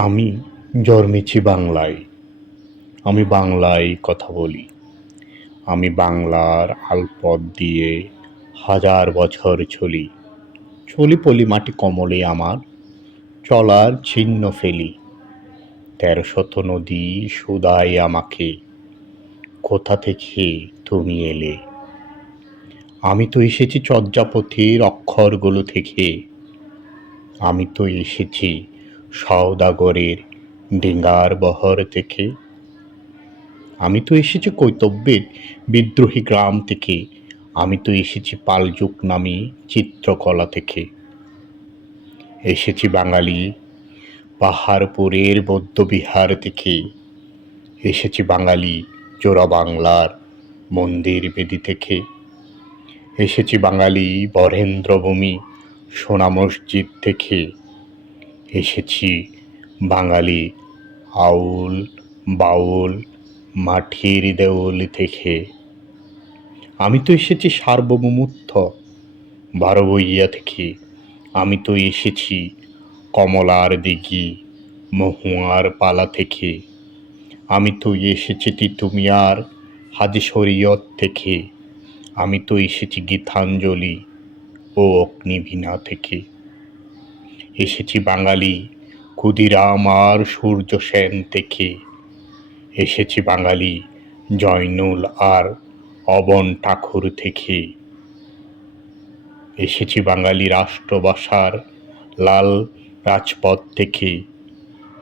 আমি জন্মেছি বাংলায়। আমি বাংলায় কথা বলি। আমি বাংলার আলপথ দিয়ে হাজার বছর চলি। চলি পলি মাটি কমলে আমার, চলার চিহ্ন ফেলি। ১৩শত নদী শুধায় আমাকে, কোথা থেকে তুমি এলে? আমি তো এসেছি চর্যাপথের অক্ষরগুলো থেকে। আমি তো এসেছি সওদাগরের ডিঙার বহর থেকে। আমি তো এসেছি কৈতব্যের বিদ্রোহী গ্রাম থেকে। আমি তো এসেছি পালযুগ নামী চিত্রকলা থেকে। এসেছি বাঙালি পাহাড়পুরের বৌদ্ধবিহার থেকে। এসেছি বাঙালি জোড়া বাংলার মন্দির বেদি থেকে। এসেছি বাঙালি বরেন্দ্রভূমি সোনা মসজিদ থেকে। এসেছি বাঙালি আউল বাউল মাটির দেউল থেকে। আমি তো এসেছি সার্বভৌমত্ব বারবইয়া থেকে। আমি তো এসেছি কমলার দিঘি মহুয়ার পালা থেকে। আমি তো এসেছি তিতুমিয়ার হাজি শরীয়ত থেকে। আমি তো এসেছি গীতাঞ্জলি ও অগ্নিবীণা থেকে। এসেছি বাঙালি ক্ষুদিরাম আর সূর্য সেন থেকে। এসেছি বাঙালি জয়নুল আর অবন ঠাকুর থেকে। এসেছি বাঙালি রাষ্ট্রভাষার লাল রাজপথ থেকে।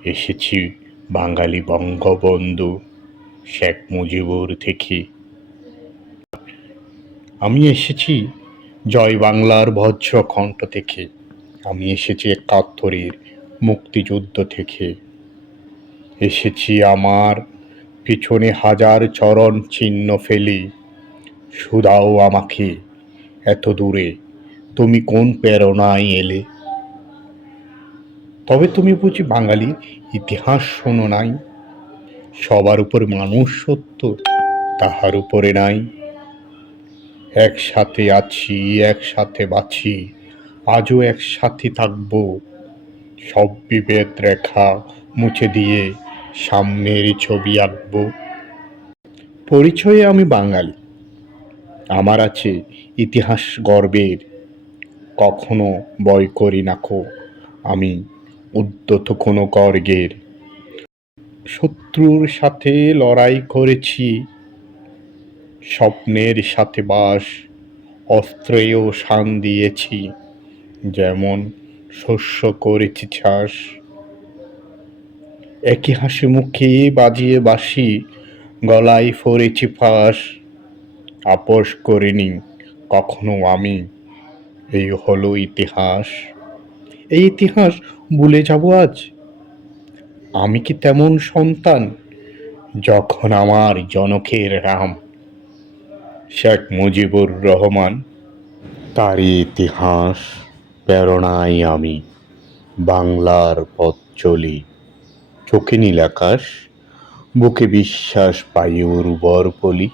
এসেছি বাঙালি বঙ্গবন্ধু শেখ মুজিবুর থেকে। আমি এসেছি জয় বাংলার বজ্র কণ্ঠ থেকে। আমি এসেছি ৭১-এর মুক্তিযুদ্ধ থেকে। এসেছি আমার পিছনে হাজার চরণ চিহ্ন ফেলি। শুধাও আমাকে এত দূরে তুমি কোন প্রেরণায় এলে? তবে তুমি বুঝি বাঙালির ইতিহাস শোনো নাই? সবার উপর মানুষ সত্য, তাহার উপরে নাই। একসাথে আছি, একসাথে বাঁচি, আজও একসাথে থাকবো। সব বিভেদ রেখা মুছে দিয়ে সামনের ছবি আঁকবো। পরিচয়ে আমি বাঙালি, আমার আছে ইতিহাস গর্বের। কখনো ভয় করি নাকো আমি উদ্ধত কোনো গর্গের। শত্রুর সাথে লড়াই করেছি, স্বপ্নের সাথে বাস, অস্ত্রেও শান দিয়েছি, যেমন শস্য করেছি চাষ। একই হাসি মুখে বাজিয়ে বাঁশি, গলায় পরেছি ফাঁস। আপোস করিনি কখনো আমি, এই হলো ইতিহাস। এই ইতিহাস ভুলে যাব আজ? আমি কি তেমন সন্তান যখন আমার জনকের রাম শেখ মুজিবুর রহমান? তারই ইতিহাস প্রেরণায় আমি বাংলার পথ চলি। চোখে নীল আকাশ, বুকে বিশ্বাস পাই উর্বর পলি।